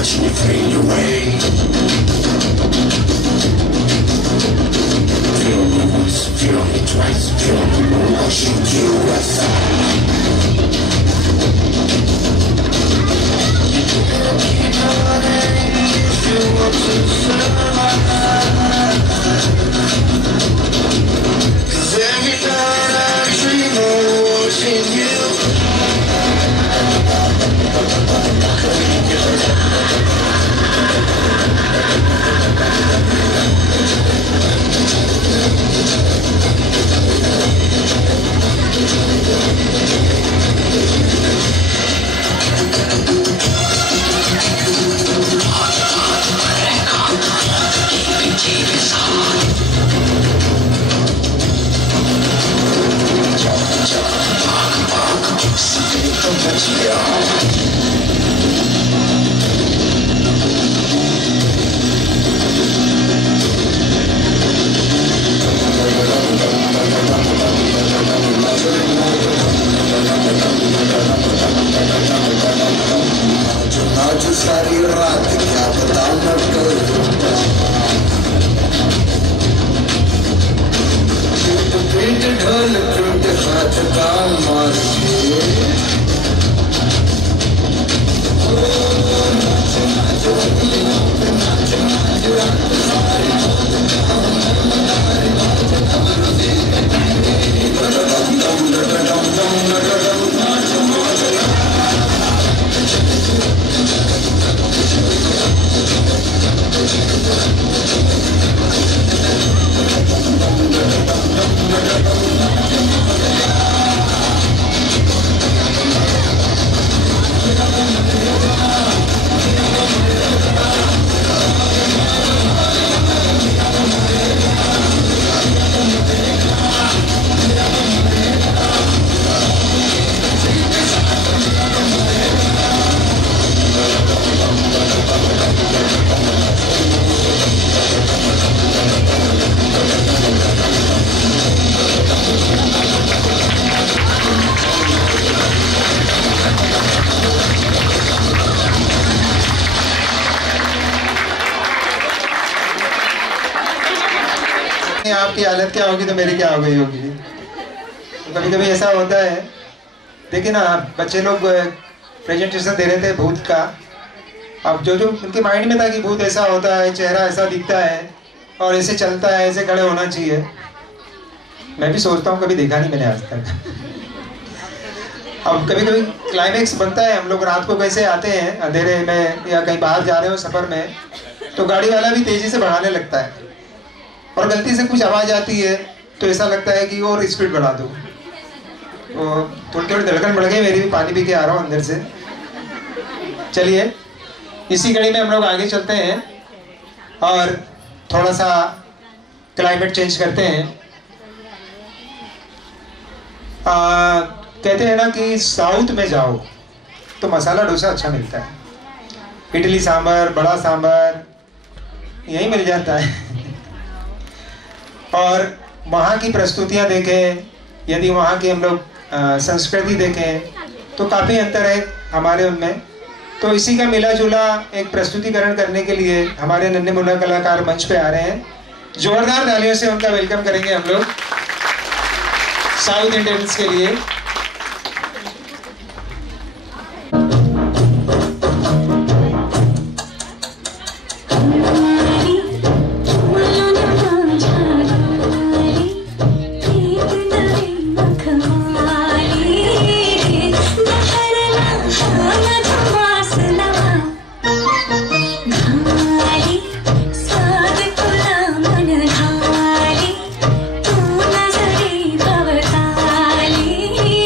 watching you fade away. Feel me once, feel me twice, feel me more, watching you aside. Cause every night I dream of watching you. आज सारी रात क्या पता न करूं पीठ ढोल टूट हाथ ताल मार आपकी हालत क्या होगी तो मेरी क्या हो गई होगी। तो कभी कभी ऐसा होता है। देखिए ना, बच्चे लोग प्रेजेंटेशन दे रहे थे भूत का। अब जो जो उनके माइंड में था कि भूत ऐसा होता है, चेहरा ऐसा दिखता है और ऐसे चलता है, ऐसे खड़े होना चाहिए। मैं भी सोचता हूँ, कभी देखा नहीं मैंने आज तक। अब कभी कभी क्लाइमेक्स बनता है, हम लोग रात को कैसे आते हैं अंधेरे में या कहीं बाहर जा रहे हो सफ़र में, तो गाड़ी वाला भी तेज़ी से बढ़ाने लगता है और गलती से कुछ आवाज़ आती है तो ऐसा लगता है कि और स्पीड बढ़ा दूँ। तो थोड़ी थोड़ी धड़कन बढ़ गई मेरी भी, पानी पी के आ रहा हूँ अंदर से। चलिए इसी कड़ी में हम लोग आगे चलते हैं और थोड़ा सा क्लाइमेट चेंज करते हैं। कहते हैं ना कि साउथ में जाओ तो मसाला डोसा अच्छा मिलता है, इडली सांभर, बड़ा सांभर यही मिल जाता है। और वहाँ की प्रस्तुतियाँ देखें, यदि वहाँ की हम लोग संस्कृति देखें तो काफ़ी अंतर है हमारे उनमें। तो इसी का मिला जुला एक प्रस्तुतिकरण करने के लिए हमारे नन्हे मुन्ना कलाकार मंच पे आ रहे हैं। जोरदार तालियों से उनका वेलकम करेंगे हम लोग साउथ इंडियंस के लिए। भवताली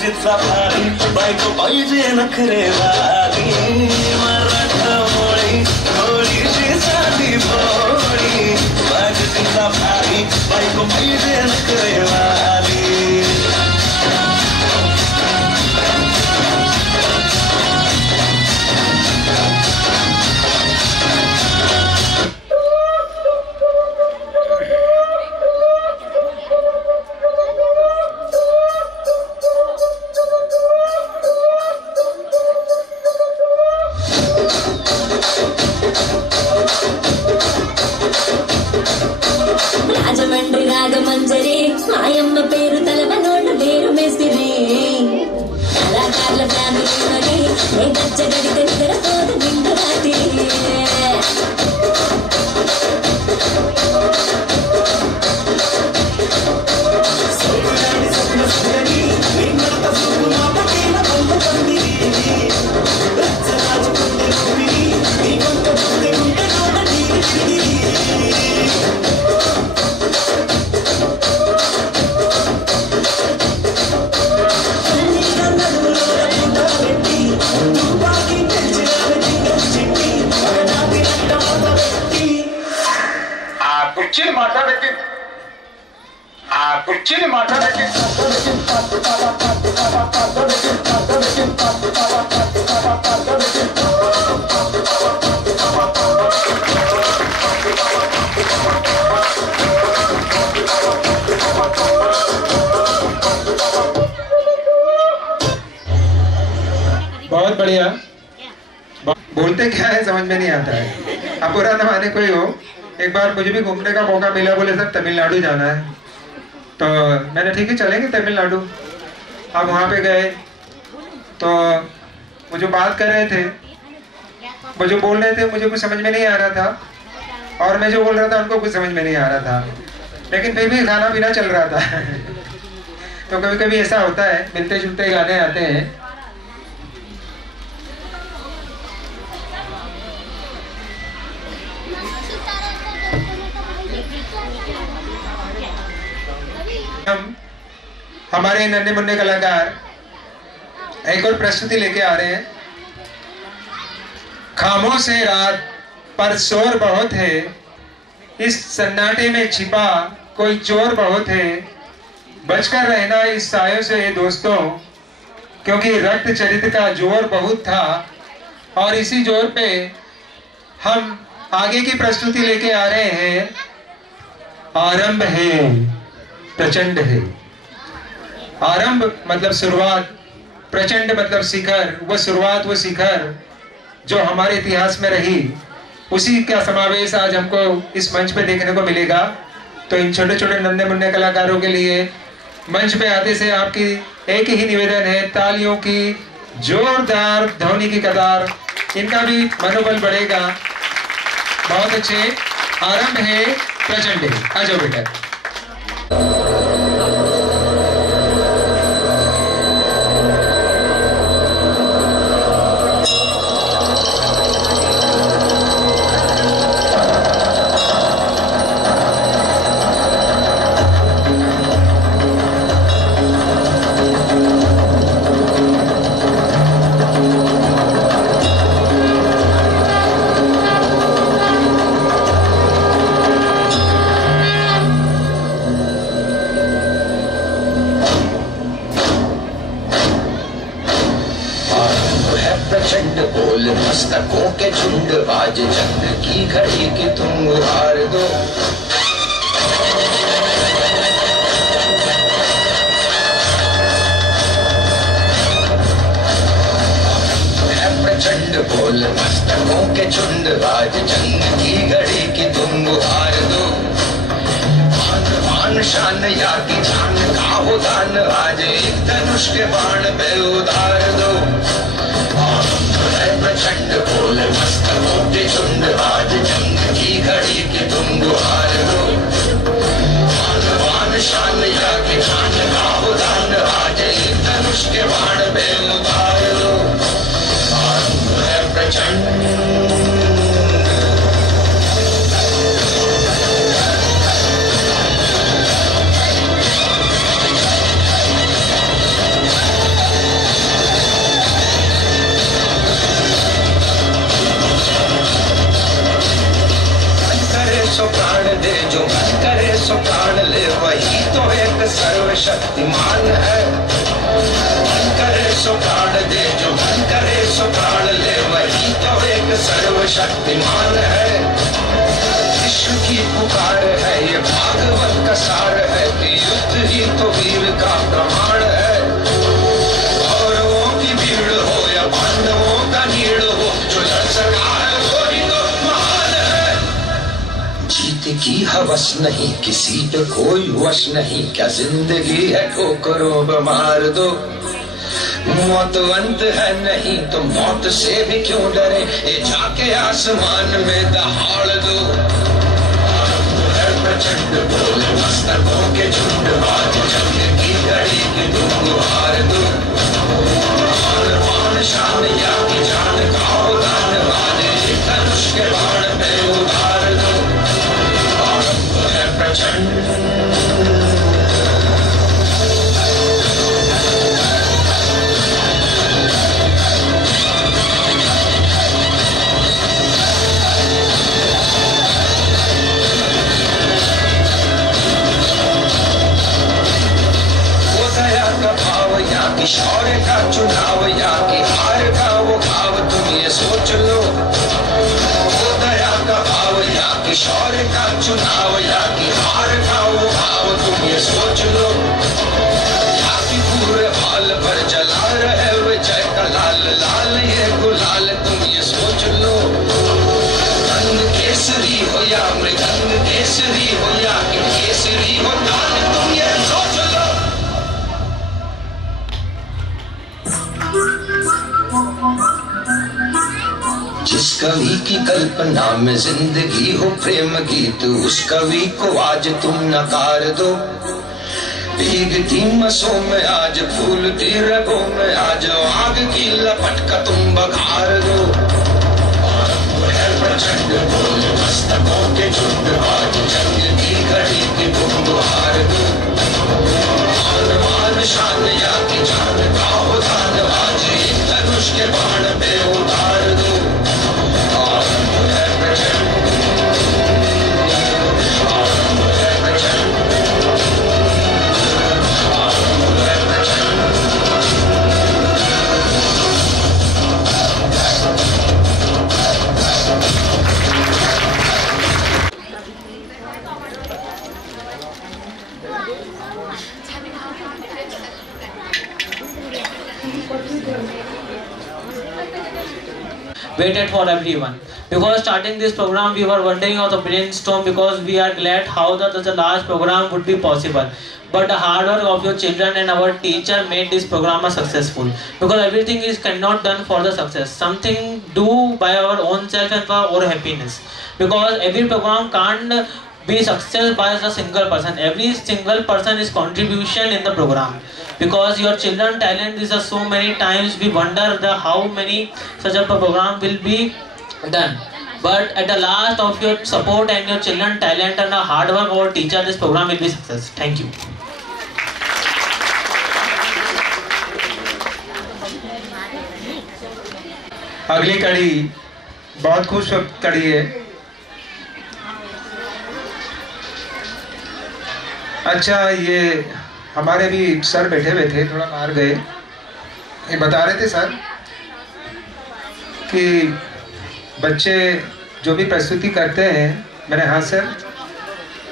जितला भारी बायको पाहिजे नखरेवाली मराठा मोळी थोडीशी साधी भोळी वाघ जितला भारी बायको पाहिजे नखरेवाली రాజమండ్రి రాగమంజరి మాయమ్మ పేరు తలవనోళ్ళు వేరు మేస్తిరి కళాకారుల ఫ్యామిలీ మరి ఏ గచ్చగడిత నిద్రపోదు నిండు రాత్రి కుర్చీని మాట్లాడబెట్టి बहुत बढ़िया। बोलते क्या है समझ में नहीं आता है। अब बुरा न माने कोई हो, एक बार मुझे भी घूमने का मौका मिला, बोले सर तमिलनाडु जाना है, तो मैंने ठीक है चलेंगे तमिलनाडु। अब वहाँ पे गए तो वो जो बात कर रहे थे, वो जो बोल रहे थे मुझे कुछ समझ में नहीं आ रहा था, और मैं जो बोल रहा था उनको कुछ समझ में नहीं आ रहा था, लेकिन फिर भी खाना पीना चल रहा था। तो कभी कभी ऐसा होता है, मिलते जुलते गाने आते हैं। हम हमारे नन्हे मुन्ने कलाकार एक और प्रस्तुति लेके आ रहे हैं। खामोश है रात पर शोर बहुत है, इस सन्नाटे में छिपा कोई चोर बहुत है, बचकर रहना इस सायों से दोस्तों, क्योंकि रक्त चरित्र का जोर बहुत था। और इसी जोर पे हम आगे की प्रस्तुति लेके आ रहे हैं। आरंभ है प्रचंड है। आरंभ मतलब शुरुआत, प्रचंड मतलब शिखर, वो शुरुआत वो शिखर जो हमारे इतिहास में रही, उसी का समावेश आज हमको इस मंच पे देखने को मिलेगा। तो इन छोटे छोटे नन्हे मुन्ने कलाकारों के लिए मंच पे आते से आपकी एक ही निवेदन है, तालियों की जोरदार ध्वनि की कतार, इनका भी मनोबल बढ़ेगा। बहुत अच्छे। आरंभ है प्रचंड है। आ जाओ बेटा। प्रचंड बोल मस्तकों के झुंड, आज जंग की घड़ी की तुम उधार दो। प्रचंड बोल मस्तकों के झुंड, आज जंग की घड़ी की तुम उधार दो। मान शान या की जान का हो दान, आज एक धनुष के बाण पे उधार दो। प्रचंड बोल मस्तकों के झुंड, आज जंग की घड़ी की तुम गुहार दो। मान शान या की जान का हो दान, आज एक धनुष के बाण पे उतार दो। प्रचंड सर्वशक्तिमान है। मन करे सो प्राण दे, जो मन करे सो प्राण ले, वही तो एक सर्वशक्तिमान है। विश्व की पुकार है, ये भागवत का सार है कि युद्ध ही तो वीर का प्रमाण है। कौरवों की भीड़ हो या पांडवों का नीड़ हो, जो लड़ सका है वो ही तो महान है। जीत की हवस नहीं, किसी पे कोई वश नहीं, क्या जिंदगी है ठोकरों पे मार दो। मौत अंत है नहीं तो मौत से भी क्यों डरे, ये जाके आसमान में दहाड़ दो। प्रचंड बोल मस्तकों के झुंड, आज जंग की घड़ी की तुम गुहार दो। मान मान शान या की जान का हो दान, वाले धनुष के बाण पे उतार दो। आरंभ है प्रचंड। कि शौर्य का चुनाव या कि हार का वो भाव, तुम ये सोच लो। वो दया का भाव या कि शौर्य का चुनाव, या कि हार का वो भाव, तुम ये सोच लो। या कि पूरे हाल पर जला रहे विजय का लाल लाल ये गुलाल, तुम ये सोच लो। रंग केसरी हो या मृदंग केसरी हो, या कि केसरी हो ताल, तुम ये सोच लो। जिस कवि की कल्पना में जिंदगी हो प्रेम गीत, उस कवि को आज तुम नकार दो। भीगती मसों में आज फूलती रगों में आज आग की लपट का तुम बघार दो। आरंभ है प्रचंड बोल मस्तकों के झुंड, आज जंग की घड़ी की तुम गुहार दो। मान मान शान या की जान का हो दान, आज एक धनुष के बाण पे उतार दो। आरंभ है प्रचंड, आरंभ है प्रचंड, आरंभ है प्रचंड। Waited for everyone, because starting this program we were wondering of the brainstorm, because we are glad how the last program would be possible, but the hard work of your children and our teacher made this program a successful, because everything is cannot done for the success, something do by our own self and for our happiness, because every program can't be success by a single person. Every single person is contribution in the program, because your children talent is so many times we wonder the how many such a program will be done, but at the last of your support and your children talent and the hard work of our teacher, this program will be success. Thank you. अगली कड़ी बहुत खूबसूरत कड़ी है। अच्छा, ये हमारे भी सर बैठे हुए थे, थोड़ा बाहर गए, ये बता रहे थे सर कि बच्चे जो भी प्रस्तुति करते हैं, मैंने हाँ सर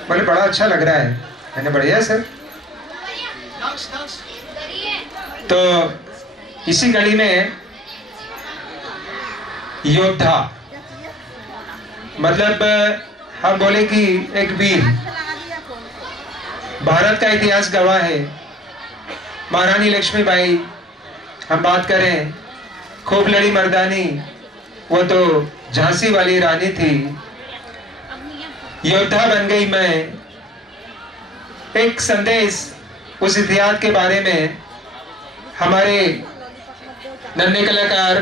बोले बड़ा अच्छा लग रहा है, मैंने बढ़िया सर। तो इसी कड़ी में योद्धा मतलब हम बोले कि एक वीर, भारत का इतिहास गवाह है। महारानी लक्ष्मीबाई हम बात करें, खूब लड़ी मर्दानी, वो तो झांसी वाली रानी थी। योद्धा बन गई मैं, एक संदेश उस इतिहास के बारे में हमारे नन्हे कलाकार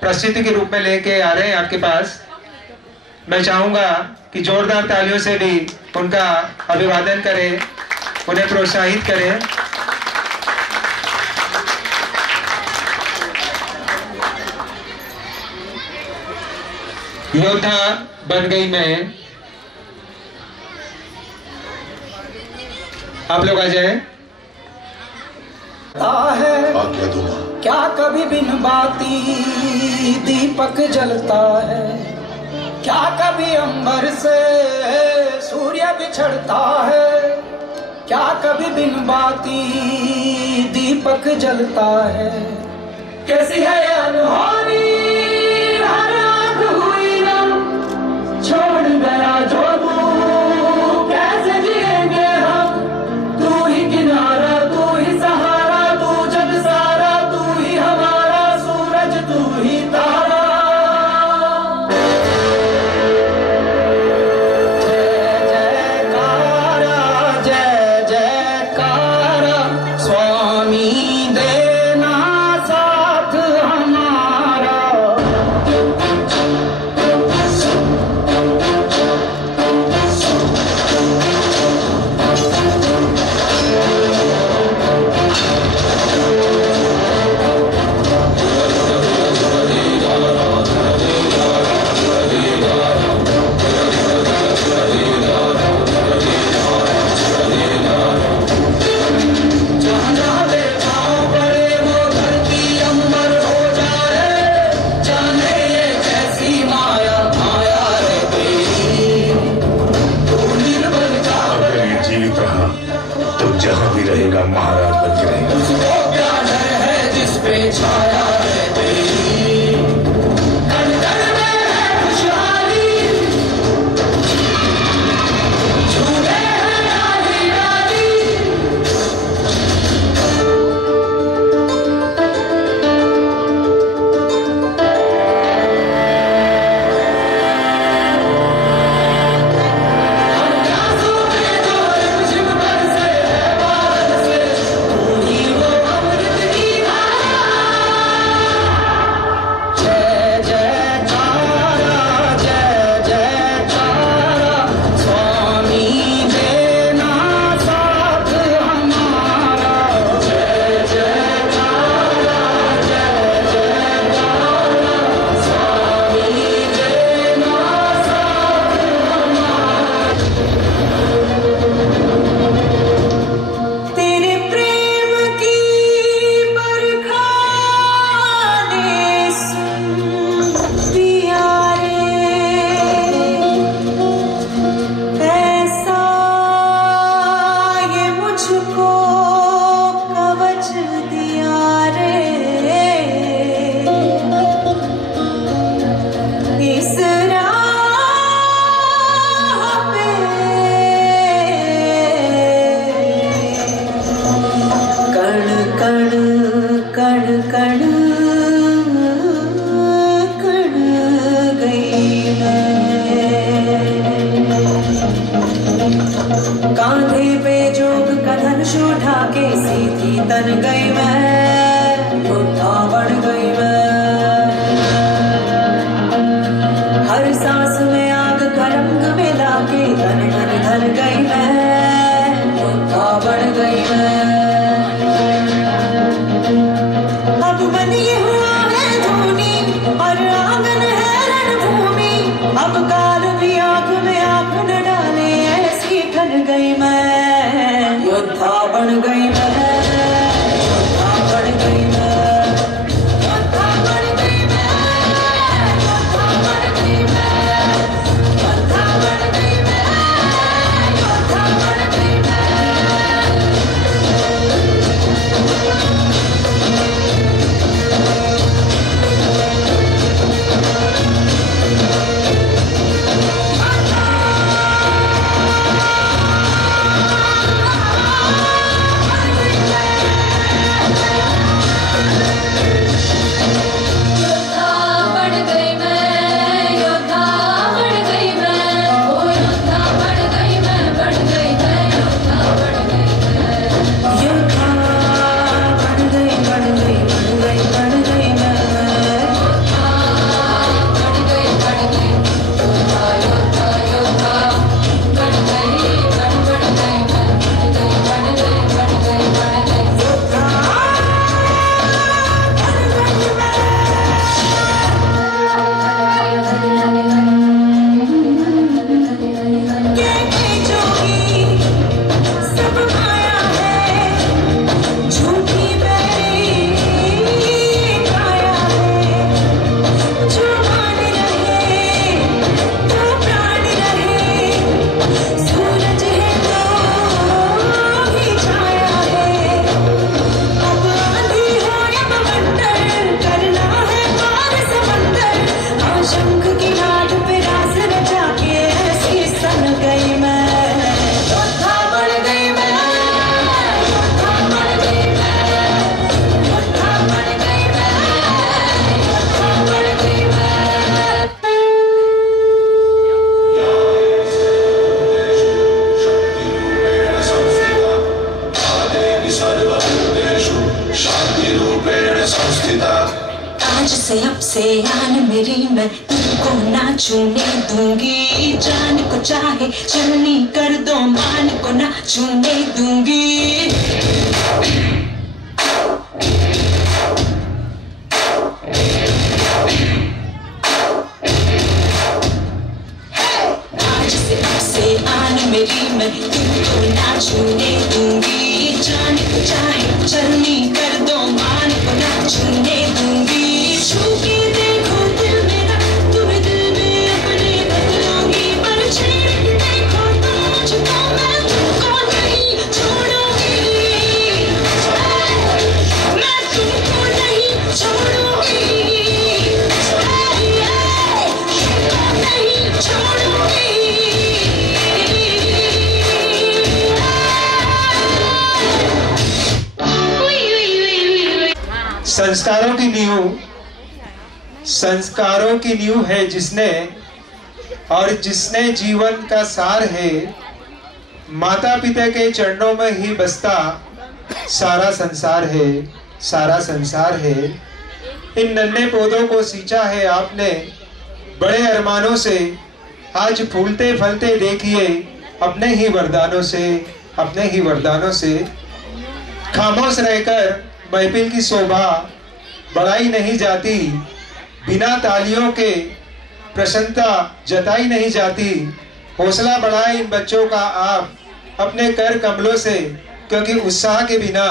प्रस्तुति के रूप में लेके आ रहे हैं आपके पास। मैं चाहूंगा कि जोरदार तालियों से भी उनका अभिवादन करें, उन्हें प्रोत्साहित करें। योद्धा बन गई मैं, आप लोग आ जाए। है क्या दूंगा? क्या कभी बिन बाती दीपक जलता है, क्या कभी अंबर से सूर्य बिछड़ता है, क्या कभी बिन बाती दीपक जलता है। कैसी है ये अनहोनी हर आँख हुई नम, छोड़ गया जो तू कैसे जिएंगे हम। तू ही किनारा तू ही सहारा तू जग सारा, तू ही हमारा सूरज तू ही तारा। जय जयकारा स्वामी देना साथ हमारा। जहाँ जहाँ देवताओं पड़े वो धरती अंबर हो जाए, जाने ये कैसी माया माया है तेरी। तू निर्बल का अगर ये जीवित रहा तो जहां भी रहेगा महाराज बन के रहेगा। उसको क्या डर है जिस पे छाया है तेरी। कण कण में है खुशहाली, झूले हैं डाली डाली। प्यासों में जो रिमझिम बरसे है बादल से, तू ही वो अमृत की धारा। जय जयकारा स्वामी देना साथ हमारा। जय जयकारा स्वामी देना साथ हमारा। तेरे प्रेम की बरखाने सुन पिया रे, ऐसा ये मुझको कवच दिया रे। इस राह पे कण कण कण कण कण गई मैं। कांधे पे जोग का धनुष उठा के सीधी तन गई मैं, योद्धा बन गई मैं। हर सांस में आग का रंग मिला के धन धन धन गई मैं, योद्धा बन गई मैं। अब मन ये हुआ है धोनी और आंगन है रणभूमि। अब काल भी आंख में आंख न डाले ऐसी ठन गई मैं, योद्धा बन गई मैं, योद्धा बन गई मैं, योद्धा बन गई मैं, योद्धा बन गई मैं, योद्धा बन गई मैं, योद्धा बन गई मैं। छूने दूंगी जान को, चाहे चलनी कर दो मान को ना छूने दूंगी। आज से आन मेरी मैं तुमको ना छूने दूंगी जान को, चाहे चलनी कर दो मान को ना छूने दूंगी। छू के देखो दिल मेरा, तुम्हें दिल में अपने बदलूंगी, पर छेड़ के देखो तो मुझको मैं तुमको नहीं छोड़ूंगी। मैं तुमको नहीं छोड़ूंगी, तुमको नहीं छोड़ूंगी। संस्कारों की नींव है जिसने, और जिसने जीवन का सार है। माता पिता के चरणों में ही बसता सारा संसार है, सारा संसार है। इन नन्हे पौधों को सींचा है आपने बड़े अरमानों से, आज फूलते फलते देखिए अपने ही वरदानों से, अपने ही वरदानों से। खामोश रहकर महफिल की शोभा बढ़ाई नहीं जाती, बिना तालियों के प्रसन्नता जताई नहीं जाती। हौसला बढ़ाए इन बच्चों का आप अपने कर कमलों से, क्योंकि उत्साह के बिना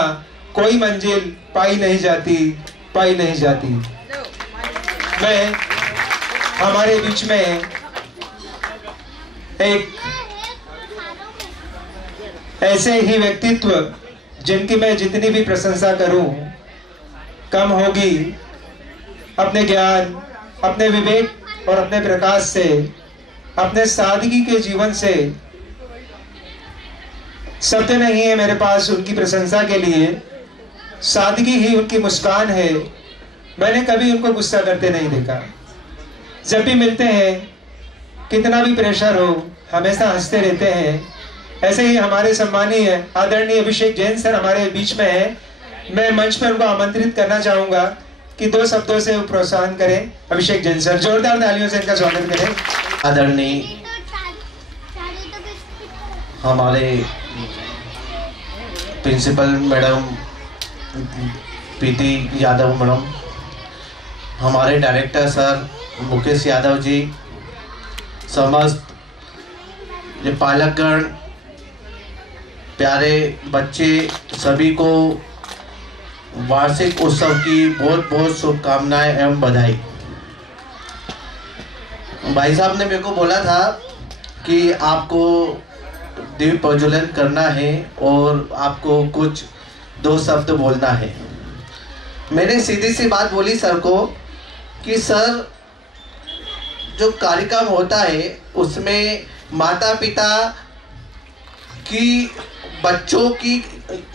कोई मंजिल पाई नहीं जाती, पाई नहीं जाती। मैं हमारे बीच में एक ऐसे ही व्यक्तित्व जिनकी मैं जितनी भी प्रशंसा करूं कम होगी। अपने ज्ञान, अपने विवेक और अपने प्रकाश से, अपने सादगी के जीवन से शब्द नहीं है मेरे पास उनकी प्रशंसा के लिए। सादगी ही उनकी मुस्कान है। मैंने कभी उनको गुस्सा करते नहीं देखा। जब भी मिलते हैं, कितना भी प्रेशर हो, हमेशा हंसते रहते हैं। ऐसे ही हमारे सम्मानीय आदरणीय अभिषेक जैन सर हमारे बीच में है। मैं मंच पर उनको आमंत्रित करना चाहूंगा कि 2 शब्दों से वो प्रोत्साहन करें। अभिषेक जैन सर, जोरदार तालियों से इनका स्वागत करें। आदरणीय हमारे principal madam PT Yadav madam, हमारे डायरेक्टर सर मुकेश यादव जी, समस्त ये पालकगण, प्यारे बच्चे, सभी को वार्षिक उत्सव की बहुत बहुत शुभकामनाएं एवं बधाई। भाई साहब ने मेरे को बोला था कि आपको दीप प्रज्वलन करना है और आपको कुछ 2 शब्द बोलना है। मैंने सीधी सी बात बोली सर को कि सर, जो कार्यक्रम होता है उसमें माता पिता की, बच्चों की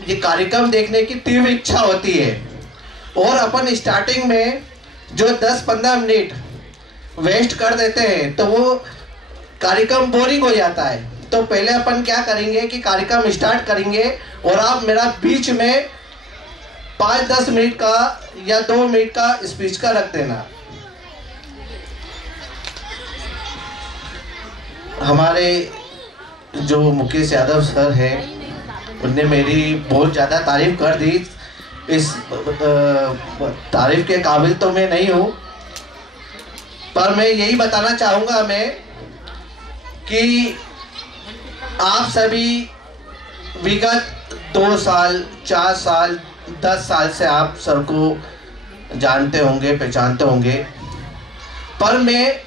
ये कार्यक्रम देखने की तीव्र इच्छा होती है, और अपन स्टार्टिंग में जो 10-15 मिनट वेस्ट कर देते हैं तो वो कार्यक्रम बोरिंग हो जाता है। तो पहले अपन क्या करेंगे कि कार्यक्रम स्टार्ट करेंगे और आप मेरा बीच में 5-10 मिनट का या 2 मिनट का स्पीच का रख देना। हमारे जो मुकेश यादव सर हैं, उनने मेरी बहुत ज़्यादा तारीफ कर दी। इस तारीफ के काबिल तो मैं नहीं हूँ, पर मैं यही बताना चाहूँगा मैं कि आप सभी विगत 2 साल, 4 साल, 10 साल से आप सर को जानते होंगे, पहचानते होंगे, पर मैं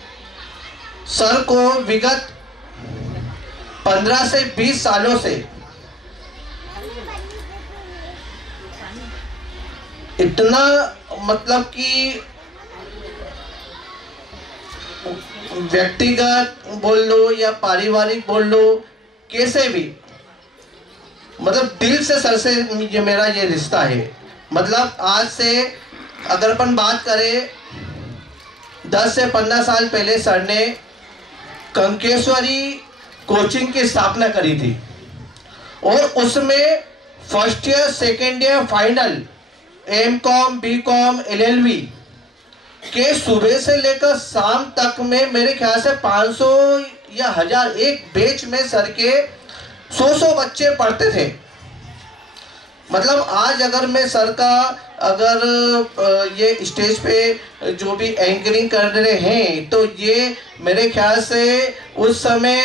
सर को विगत 15 से 20 सालों से इतना, मतलब कि व्यक्तिगत बोल लो या पारिवारिक बोल लो, कैसे भी, मतलब दिल से सर से ये मेरा ये रिश्ता है। मतलब आज से अगर अपन बात करें 10 से 15 साल पहले सर ने कंकेश्वरी कोचिंग की स्थापना करी थी, और उसमें first year, second year, final, MCom, BCom, LLB कि सुबह से लेकर शाम तक में मेरे ख्याल से 500 या 1000 एक बैच में सर के 100 बच्चे पढ़ते थे। मतलब आज अगर मैं सर का अगर ये स्टेज पे जो भी एंकरिंग कर रहे हैं तो ये मेरे ख्याल से उस समय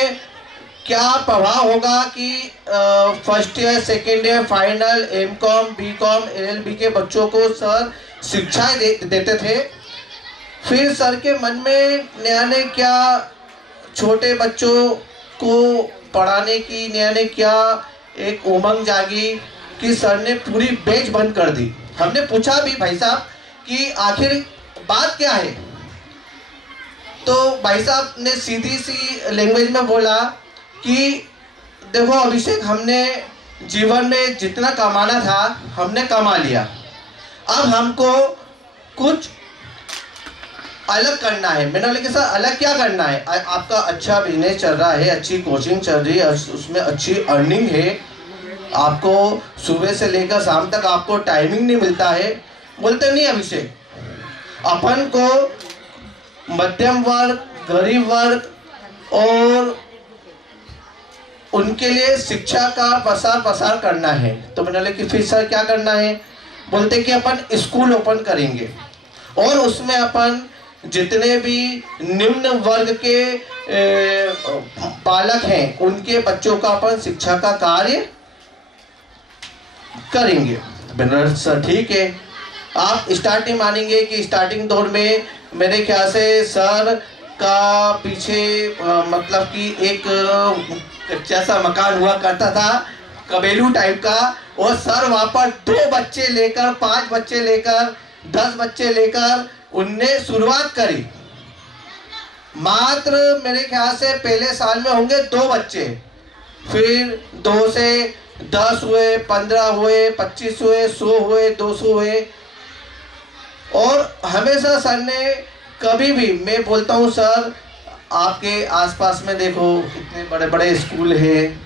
क्या प्रभाव होगा कि first year, second year, final, MCom, BCom, LLB के बच्चों को सर शिक्षाएं देते थे। फिर सर के मन में नया ने क्या छोटे बच्चों को पढ़ाने की नया ने क्या एक उमंग जागी कि सर ने पूरी बैच बंद कर दी। हमने पूछा भी भाई साहब कि आखिर बात क्या है, तो भाई साहब ने सीधी सी लैंग्वेज में बोला कि देखो अभिषेक, हमने जीवन में जितना कमाना था हमने कमा लिया, अब हमको कुछ अलग करना है। मैंने बोला कि सर अलग क्या करना है? आपका अच्छा बिजनेस चल रहा है, अच्छी कोचिंग चल रही है, उसमें अच्छी अर्निंग है, आपको सुबह से लेकर शाम तक आपको टाइमिंग नहीं मिलता है। बोलते नहीं अभिषेक, अपन को मध्यम वर्ग, गरीब वर्ग और उनके लिए शिक्षा का प्रसार करना है। तो मैंने बोला कि फिर सर क्या करना है? बोलते कि अपन स्कूल ओपन करेंगे और उसमें अपन जितने भी निम्न वर्ग के बालक हैं उनके बच्चों का अपन शिक्षा का कार्य करेंगे। मैंने सर ठीक है। आप स्टार्टिंग मानेंगे कि स्टार्टिंग दौर में मेरे ख्याल से सर का पीछे मतलब कि एक कच्चा सा मकान हुआ करता था, कबेलू टाइप का, और सर वहाँ पर 2 बच्चे लेकर, 5 बच्चे लेकर, 10 बच्चे लेकर उनने शुरुआत करी। मात्र मेरे ख्याल से पहले साल में होंगे 2 बच्चे, फिर 2 से 10 हुए, 15 हुए, 25 हुए, 100 हुए, 200 हुए। और हमेशा सर ने कभी भी, मैं बोलता हूँ सर आपके आसपास में देखो इतने बड़े बड़े स्कूल हैं,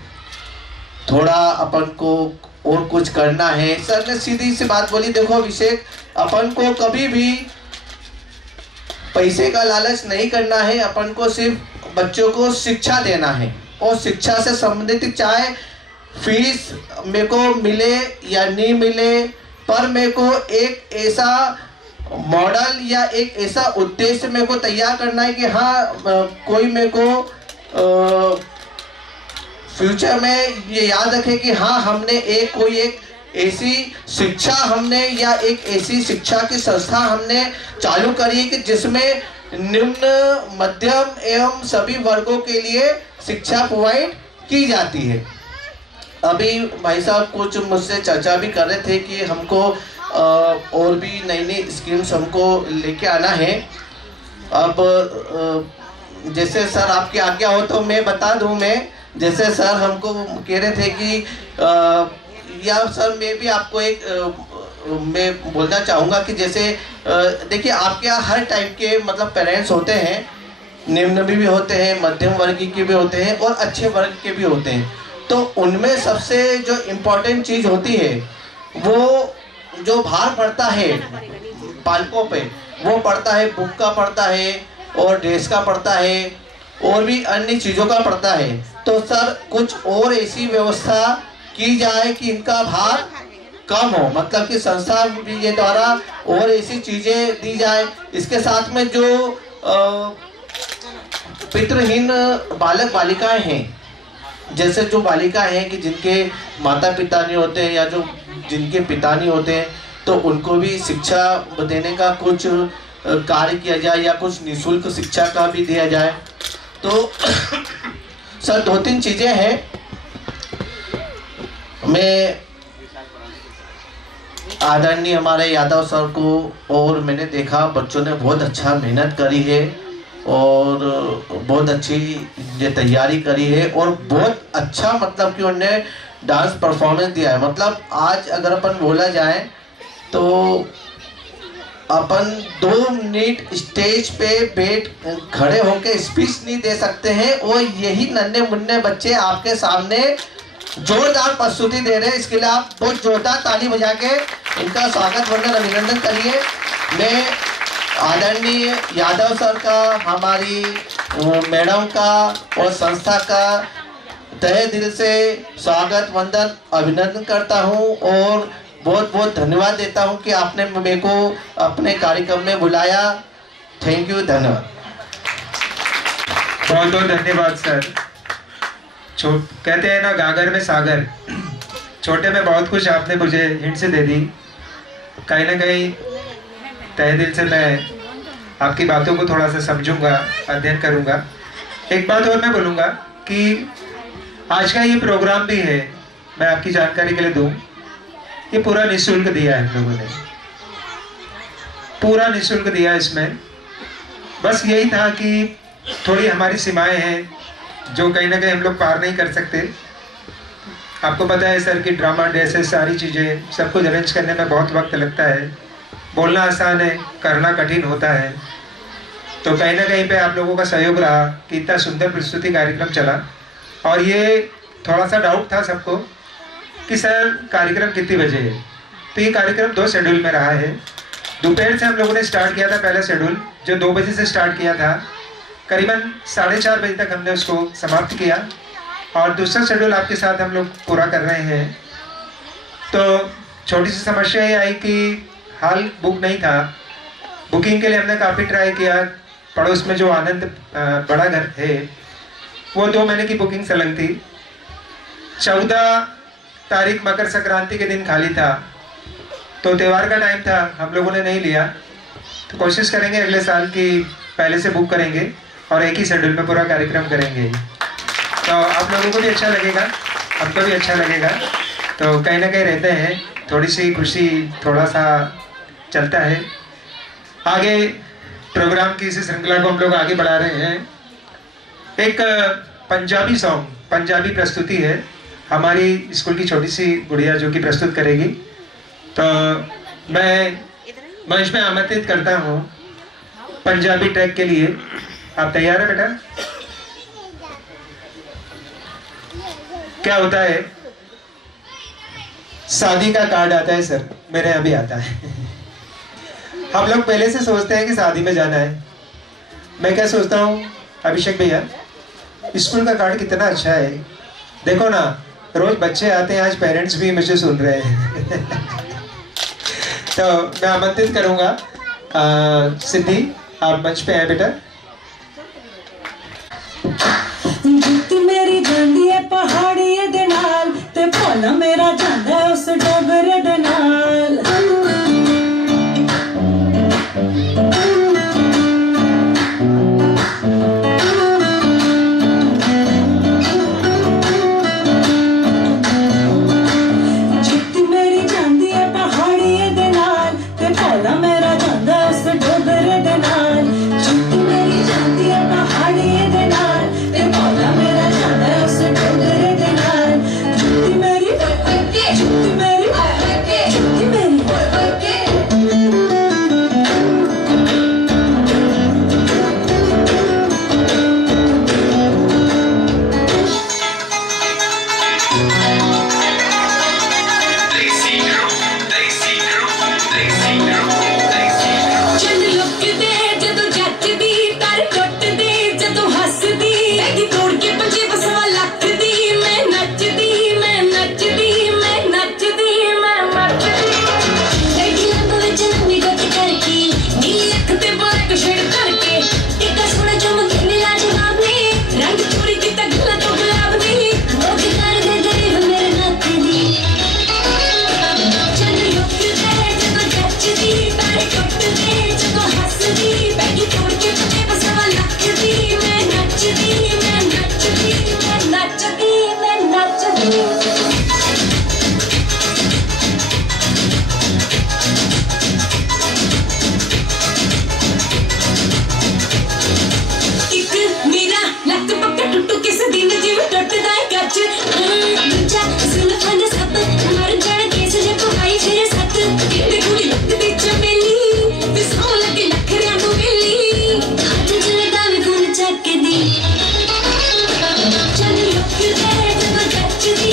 थोड़ा अपन को और कुछ करना है। सर ने सीधी सी बात बोली, देखो अभिषेक, अपन को कभी भी पैसे का लालच नहीं करना है, अपन को सिर्फ बच्चों को शिक्षा देना है, और शिक्षा से संबंधित चाहे फीस मेरे को मिले या नहीं मिले, पर मेरे को एक ऐसा मॉडल या एक ऐसा उद्देश्य मेरे को तैयार करना है कि हाँ कोई मेरे को फ्यूचर में ये याद रखे कि हाँ हमने एक ऐसी शिक्षा हमने या एक ऐसी शिक्षा की संस्था हमने चालू करी कि जिसमें निम्न, मध्यम एवं सभी वर्गों के लिए शिक्षा प्रोवाइड की जाती है। अभी भाई साहब कुछ मुझसे चर्चा भी कर रहे थे कि हमको और भी नई नई स्कीम्स हमको लेके आना है। अब जैसे सर आपकी आज्ञा हो तो मैं बता दूं, मैं जैसे सर हमको कह रहे थे कि या सर मैं भी आपको एक मैं बोलना चाहूँगा कि जैसे देखिए आपके यहाँ हर टाइप के मतलब पेरेंट्स होते हैं, निम्न भी होते हैं, मध्यम वर्ग के भी होते हैं और अच्छे वर्ग के भी होते हैं। तो उनमें सबसे जो इम्पोर्टेंट चीज़ होती है वो जो भार पड़ता है पालकों पे, वो पड़ता है बुक का पड़ता है और ड्रेस का पड़ता है और भी अन्य चीज़ों का पड़ता है। तो सर कुछ और ऐसी व्यवस्था की जाए कि इनका भार कम हो, मतलब कि संस्था के द्वारा और ऐसी चीज़ें दी जाए। इसके साथ में जो पितृहीन बालक बालिकाएं हैं, जैसे जो बालिकाएं हैं कि जिनके माता पिता नहीं होते हैं या जो जिनके पिता नहीं होते हैं, तो उनको भी शिक्षा देने का कुछ कार्य किया जाए या कुछ निःशुल्क शिक्षा का भी दिया जाए। तो सर 2-3 चीज़ें हैं। मैं आदरणीय हमारे यादव सर को और मैंने देखा बच्चों ने बहुत अच्छा मेहनत करी है और बहुत अच्छी ये तैयारी करी है और बहुत अच्छा मतलब कि उन्होंने डांस परफॉर्मेंस दिया है। मतलब आज अगर अपन बोला जाए तो अपन 2 मिनट स्टेज पे बैठ खड़े होकर स्पीच नहीं दे सकते हैं और यही नन्हे मुन्ने बच्चे आपके सामने जोरदार प्रस्तुति दे रहे हैं। इसके लिए आप बहुत जोरदार ताली बजा के इनका स्वागत वंदन अभिनंदन करिए। मैं आदरणीय यादव सर का, हमारी मैडम का और संस्था का तहे दिल से स्वागत वंदन अभिनंदन करता हूं और बहुत बहुत धन्यवाद देता हूं कि आपने मेरे को अपने कार्यक्रम में बुलाया। थैंक यू, धन्यवाद। बहुत बहुत धन्यवाद सर। कहते हैं ना गागर में सागर, छोटे में बहुत कुछ आपने मुझे हिंट से दे दी। कहीं ना कहीं तहे दिल से मैं आपकी बातों को थोड़ा सा समझूंगा, अध्ययन करूंगा। एक बात और मैं बोलूँगा कि आज का ये प्रोग्राम भी है, मैं आपकी जानकारी के लिए दूं, ये पूरा निःशुल्क दिया है हम लोगों ने, पूरा निःशुल्क दिया है। इसमें बस यही था कि थोड़ी हमारी सीमाएं हैं जो कहीं ना कहीं हम लोग पार नहीं कर सकते। आपको पता है सर कि ड्रामा ड्रेसेस सारी चीज़ें सब कुछ अरेंज करने में बहुत वक्त लगता है। बोलना आसान है, करना कठिन होता है। तो कहीं ना कहीं पे आप लोगों का सहयोग रहा कि इतना सुंदर प्रस्तुति कार्यक्रम चला। और ये थोड़ा सा डाउट था सबको कि सर कार्यक्रम कितने बजे है, तो ये कार्यक्रम 2 शेड्यूल में रहा है। दोपहर से हम लोगों ने स्टार्ट किया था पहला शेड्यूल, जो 2 बजे से स्टार्ट किया था, करीबन 4:30 बजे तक हमने उसको समाप्त किया। और दूसरा शेड्यूल आपके साथ हम लोग पूरा कर रहे हैं। तो छोटी सी समस्या ये आई कि हाल बुक नहीं था। बुकिंग के लिए हमने काफ़ी ट्राई किया। पड़ोस में जो आनंद बड़ा घर है, वो 2 महीने की बुकिंग सलग थी। 14 तारीख मकर संक्रांति के दिन खाली था, तो त्यौहार का टाइम था, हम लोगों ने नहीं लिया। तो कोशिश करेंगे अगले साल की पहले से बुक करेंगे और एक ही शेड्यूल में पूरा कार्यक्रम करेंगे। तो आप लोगों को भी अच्छा लगेगा, हमको भी अच्छा लगेगा। तो कहीं ना कहीं रहते हैं, थोड़ी सी खुशी, थोड़ा सा चलता है। आगे प्रोग्राम की इसी श्रृंखला को हम लोग आगे बढ़ा रहे हैं। एक पंजाबी सॉन्ग, पंजाबी प्रस्तुति है, हमारी स्कूल की छोटी सी गुड़िया जो कि प्रस्तुत करेगी। तो मैं मंच में आमंत्रित करता हूँ पंजाबी ट्रैक के लिए। आप तैयार हैं बेटा? क्या होता है, शादी का कार्ड आता है सर, मेरे यहाँ भी आता है। हम लोग पहले से सोचते हैं कि शादी में जाना है। मैं क्या सोचता हूँ अभिषेक भैया, स्कूल का कार्ड कितना अच्छा है, देखो ना रोज बच्चे आते हैं, आज पेरेंट्स भी मुझे सुन रहे हैं। तो मैं आमंत्रित करूँगा सिद्धि, आप मंच पे आए बेटा। मेरी जांदी है पहाड़ी दे नाल ते भोला मेरा जांदा है उस डोगरे दे नाल। जित्ती मेरी जांदी है पहाड़ी दे नाल ते भोला मेरा जांदा है उस डोगरे दे नाल। जित्ती मेरी जांदी है पहाड़ी दे नाल ते भोला मेरा जांदा है उस डोगरे दे नाल। जुत्ती मेरी जुत्ती मेरी जुत्ती मेरी चंद लुक दे जदों जचदी, तार टुटदी जदों हसदी, बैगी तोड़ के पंजे बसवा लख दी। मैं नचदी मैं नचदी मैं नचदी मैं नचदी। बैगी लंब विच नंगी गुत करके, नीली अख ते ब्लैक शेड करके, इक सोहना चमके नीला जवाबी, रंग चोरी कीता गल्ला तो गुलाब दी। लोग कर दे गरीब मेरे नचदी। चंद लुक दे जदों जचदी, तार टुटदी जदों हसदी, बैगी तोड़ के पंजे बसवा लख दी। मैं नचदी मैं नचदी मैं नचदी मैं नचदी। ਇੱਕ ਮੇਰਾ ਲੱਕ ਪੱਕਾ ਟੁੱਟੂ ਕਿਸ ਦਿਨ ਜਿਵੇਂ ਟੁੱਟਦਾ ਏ ਕੱਚ। ਦੂਜਾ ਸੁਲਫਾਂ ਦਾ ਸੱਪ ਮਰ ਜਾਣ ਕੇਸ ਜੇ ਪਹਾਈ ਫਿਰ ਸੱਤ। ਕਿਤੇ ਕੁੜੀ ਲੱਗਦੀ ਚਮੇਲੀ, ਵਿਸੋਂ ਲੱਗੇ ਨਖਰਿਆਂ ਨੂੰ ਵੇਲੀ, ਹੱਥ ਚ ਲਗਾਵੇ ਫੋਨ ਚੱਕਦੀ। ਚੱਲ ਲੁੱਕ ਦੇ ਜਦੋਂ ਜੱਚਦੀ,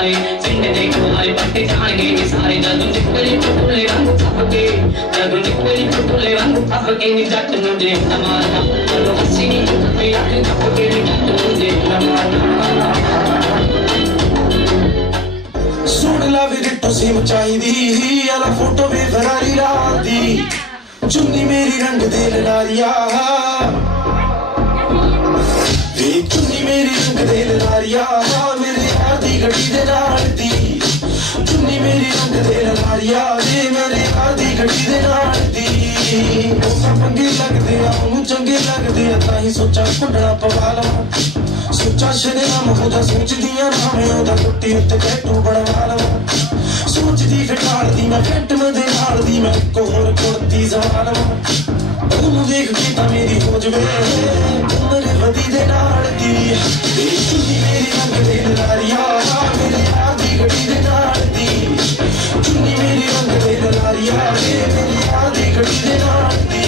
सारे पिंड देखो हमारे पट्टे जान गए सारे जादू निकले टुटले रंग थपके जादू निकले टुटले रंग थपके नी जट नु देख ना मारना जादू हसी नी टुटले रंग थपके नी जट नु देख ना मारना सुन ला वी डिट्टो सिम चाहिदी आला फोटो भी फरारी रात दी चुन्नी मेरी रंग दे लड़ारिया वे चुन्नी मेरी रंग दे लड़ारिया मेरे यार दी गड्डी दे नाल दी चुन्नी मेरी रंग दे लड़ारिया वे मेरे यार दी गड्डी दे नाल दी पंगे लगदे आ ओनू चंगे लगदे आ ताही सोचा कुंडड़ा पवा लवां सोचा शरेआम खुदा सोचदियां नामे ओदा कुट्टी उत्ते टैटू बनवा लवां सोचदी फिर ढालदी मैं फैंटम दे नाल दी मैं इक होर कुड़ती जवा लवां ओनू देख के तां मेरी हो जवे उमर वदी दे नाल दी चुन्नी मेरी रंग दे लड़ारिया मेरे यार दी गड्डी दे नाल दी चुन्नी मेरी रंग दे लड़ारिया मेरे यार दी गड्डी दे नाल दी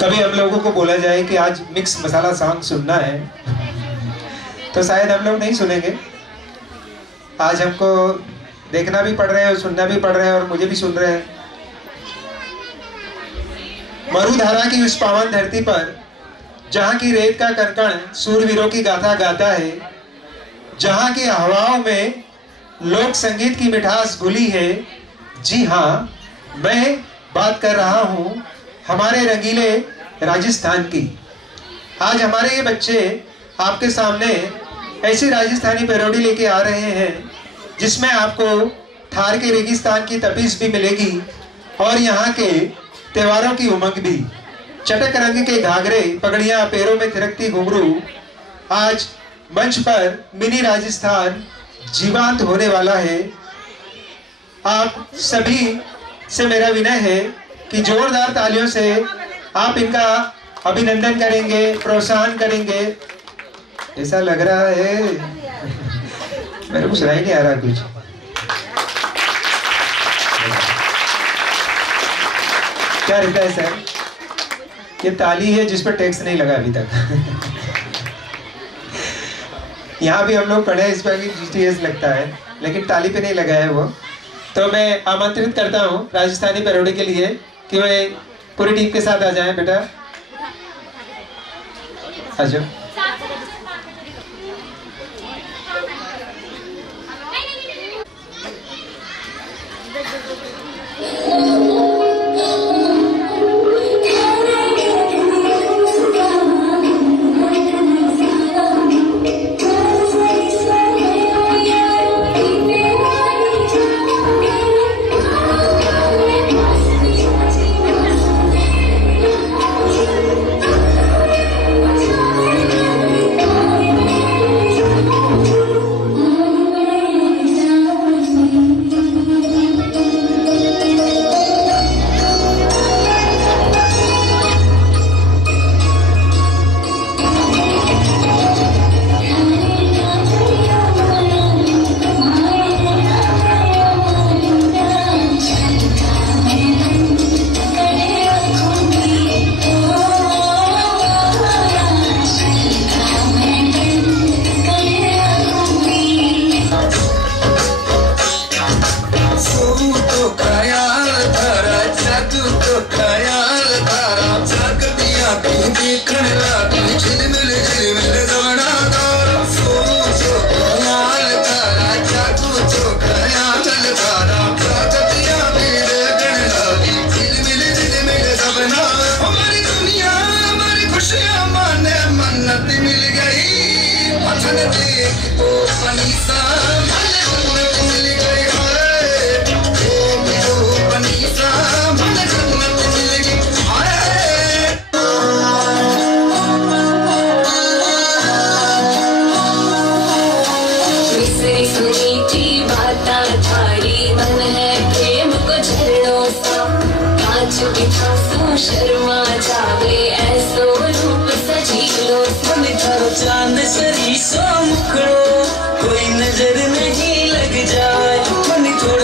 कभी हम लोगों को बोला जाए कि आज मिक्स मसाला सॉन्ग सुनना है तो शायद हम लोग नहीं सुनेंगे। आज हमको देखना भी पड़ रहा है और सुनना भी पड़ रहा है और मुझे भी सुन रहे हैं। मरुधारा की उस पावन धरती पर जहाँ की रेत का कणकण सूरवीरों की गाथा गाता है, जहाँ की हवाओं में लोक संगीत की मिठास घुली है। जी हाँ, मैं बात कर रहा हूँ हमारे रंगीले राजस्थान की। आज हमारे ये बच्चे आपके सामने ऐसी राजस्थानी पैरोडी लेके आ रहे हैं जिसमें आपको थार के रेगिस्तान की तपीस भी मिलेगी और यहाँ के त्योहारों की उमंग भी। चटक रंग के घाघरे, पगड़ियाँ, पैरों में थिरकती घुंघरू। आज मंच पर मिनी राजस्थान जीवंत होने वाला है। आप सभी से मेरा विनय है कि जोरदार तालियों से आप इनका अभिनंदन करेंगे, प्रोत्साहन करेंगे। ऐसा लग रहा है मेरे को सुनाई नहीं आ रहा कुछ। क्या रहता है सर? ये ताली है जिस पर टैक्स नहीं लगा अभी तक। यहाँ भी हम लोग पढ़े इस पर GST लगता है, लेकिन ताली पे नहीं लगा है वो। तो मैं आमंत्रित करता हूँ राजस्थानी पैरोडी के लिए कि वे पूरी टीम के साथ आ जाएं। बेटा आ जाओ। शर्मा जावे ऐसो रूप सजीलो सुन थारो चांद सरी सो मुखड़ो कोई नजर नहीं लग जाए मन थोड़ा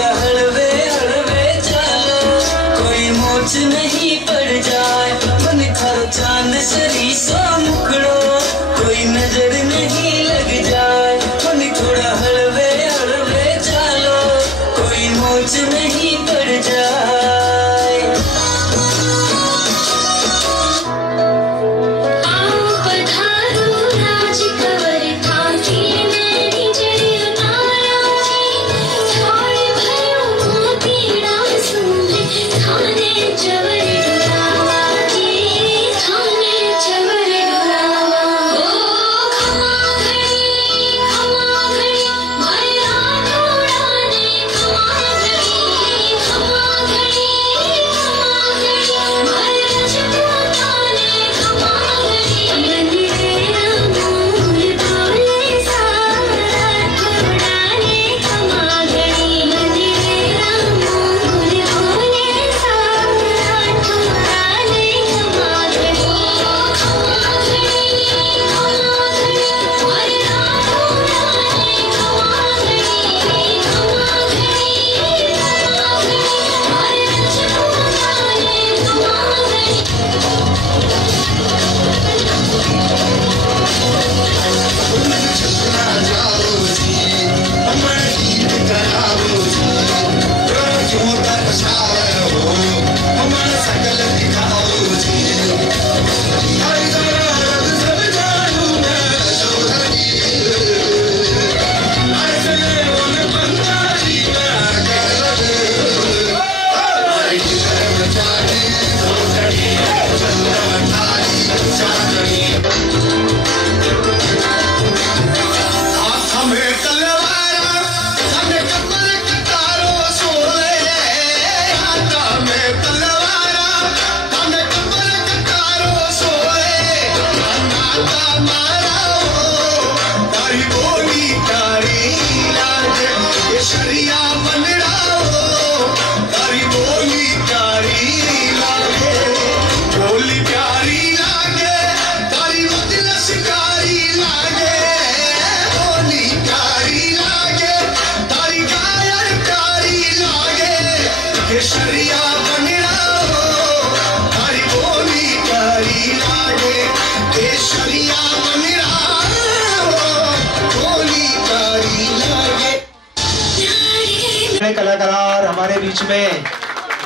नए कलाकार हमारे बीच में,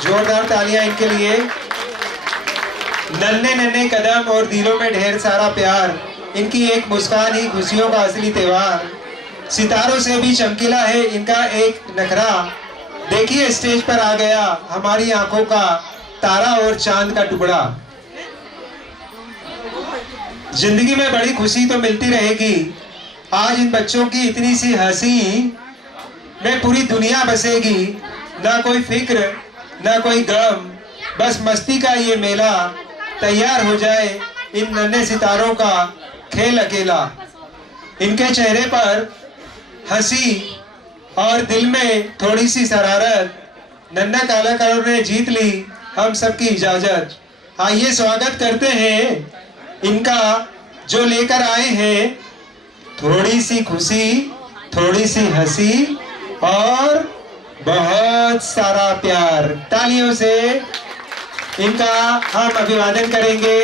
जोरदार तालियां इनके लिए। नन्हे नन्हे कदम और दिलों में ढेर सारा प्यार, इनकी एक मुस्कान ही खुशियों का असली त्योहार। सितारों से भी चमकीला है इनका एक नखरा, देखिए स्टेज पर आ गया हमारी आंखों का तारा और चांद का टुकड़ा। जिंदगी में बड़ी खुशी तो मिलती रहेगी, आज इन बच्चों की इतनी सी हंसी में पूरी दुनिया बसेगी। ना कोई फिक्र ना कोई गम, बस मस्ती का ये मेला, तैयार हो जाए इन नन्हे सितारों का खेल अकेला। इनके चेहरे पर हंसी और दिल में थोड़ी सी शरारत, नन्हा कलाकारों ने जीत ली हम सबकी इजाजत। आइए स्वागत करते हैं इनका, जो लेकर आए हैं थोड़ी सी खुशी, थोड़ी सी हंसी और बहुत सारा प्यार। तालियों से इनका हम अभिवादन करेंगे।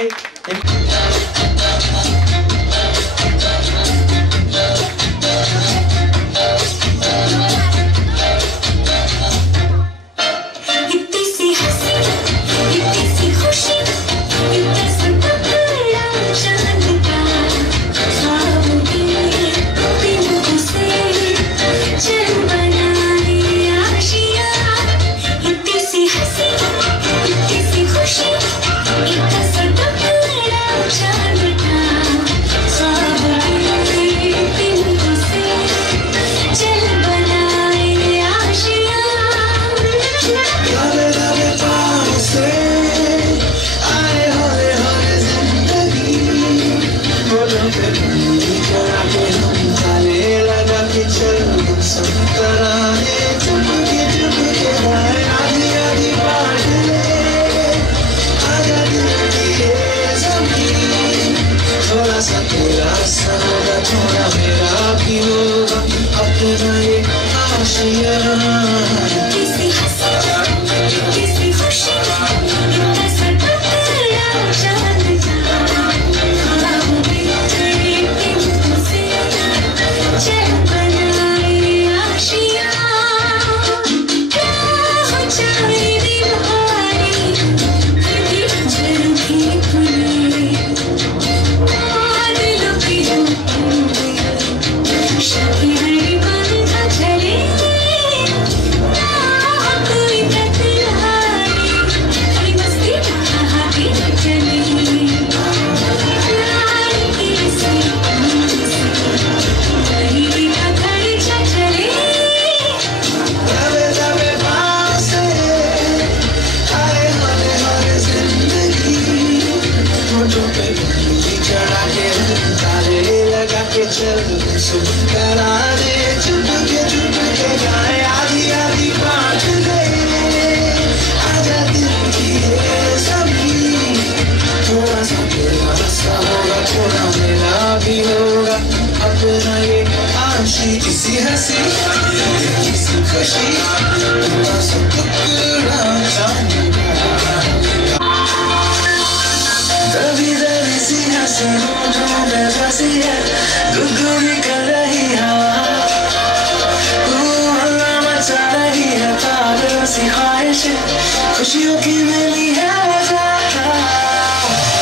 खुशियों की मिली है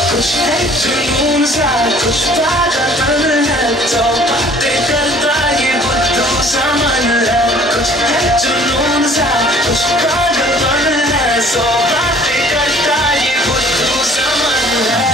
कुछ है जुनून सा, कुछ पागलपन है, तो बातें करता ये बुद्धू सा मन है। कुछ है जुनून सा, कुछ पागलपन है, तो बातें करता ये बुद्धू सा मन है।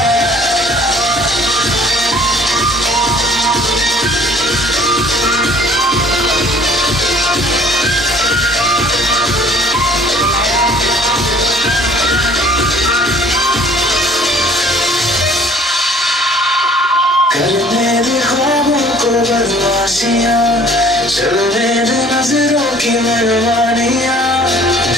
करने दे ख्वाबों को बदमाशियाँ, चलने दे नजरों की मनमानियाँ,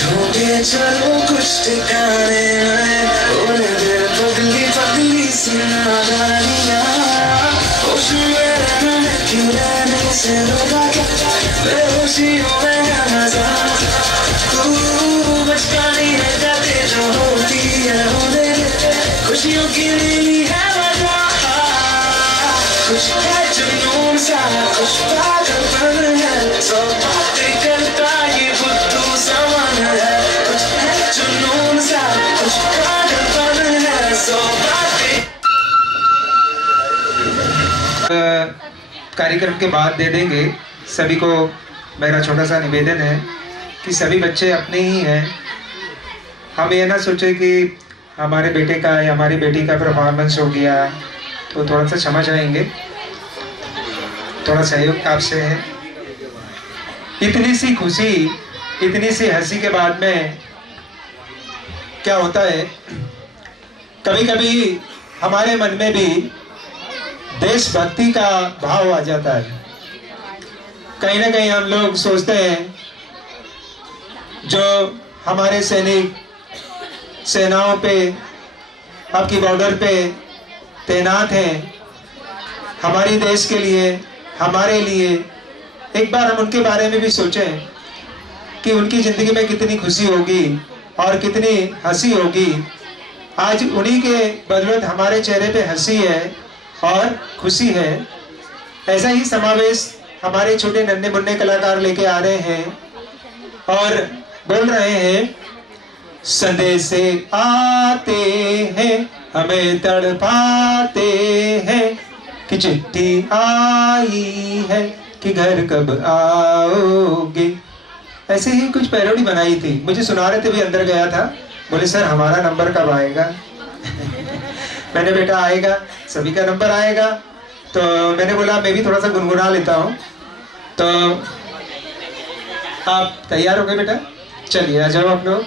ढूंढे चलो कुछ ठिकाने नए, बोले दे पगली पगली सी नादानियाँ। होश में रहना है क्यों रहने से रोका क्या, बेहोशियों में है मजा, बचकानी है जाते जो होती है होने दे, खुशियों की मिली है मजा। कुछ है जुनून सा, कुछ पागलपन है, तो बातें करता ये बुद्धू कार्यक्रम के बाद दे देंगे। सभी को मेरा छोटा सा निवेदन है कि सभी बच्चे अपने ही हैं। हम ये ना सोचे कि हमारे बेटे का या हमारी बेटी का परफॉर्मेंस हो गया तो थोड़ा सा क्षमा चाहेंगे, थोड़ा सहयोग आपसे है। इतनी सी खुशी, इतनी सी हंसी के बाद में क्या होता है, कभी कभी हमारे मन में भी देशभक्ति का भाव आ जाता है। कहीं ना कहीं हम लोग सोचते हैं जो हमारे सैनिक सेनाओं पे, आपकी बॉर्डर पे तैनात हैं हमारे देश के लिए, हमारे लिए, एक बार हम उनके बारे में भी सोचें कि उनकी ज़िंदगी में कितनी खुशी होगी और कितनी हंसी होगी। आज उन्हीं के बदौलत हमारे चेहरे पे हंसी है और खुशी है। ऐसा ही समावेश हमारे छोटे नन्हे मुन्ने कलाकार लेके आ रहे हैं और बोल रहे हैं, संदेश आते हैं हमें तड़पाते हैं कि चिट्ठी आई है कि घर कब आओगे। ऐसे ही कुछ पैरोडी बनाई थी, मुझे सुना रहे थे भी, अंदर गया था, बोले सर हमारा नंबर कब आएगा। मैंने बेटा आएगा, सभी का नंबर आएगा। तो मैंने बोला मैं भी थोड़ा सा गुनगुना लेता हूँ। तो आप तैयार हो गए बेटा? चलिए आ जाओ आप लोग,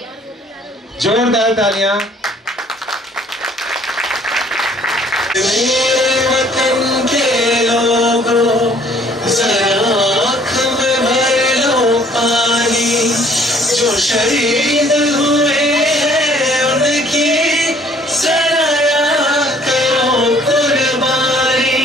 जोरदार तालियां। मेरे वतन के लोगों जरा आँख में भर लो पानी, जो शहीद हुए हैं उनकी जरा याद करो कुर्बानी।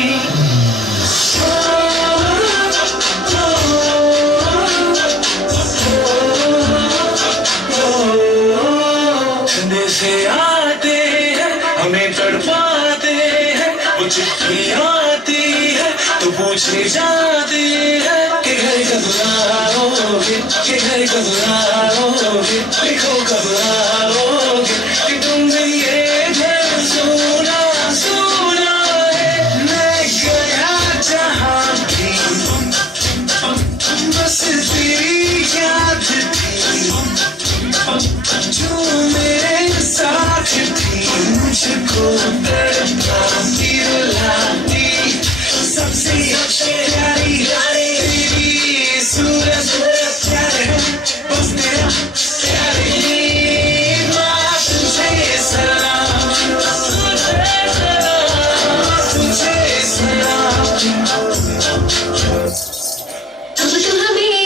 से आते हैं हमें तड़पाते हैं, वो चिट्ठी आती है तो पूछने जाते हैं कि घर कब आओगे, कि घर कब आओगे, लिखो कब आओगे, कि तुम ये घर सुना सुना है। मैं गया जहाँ भी बस तेरी याद थी, जो मेरे साथ थी, मुझको तड़पाती रुलाती, सबसे प्यारी तेरी सूरत प्यार है, बस तेरा प्यार ही माँ, तुझे सलाम, तुझे सलाम। अब तो हमें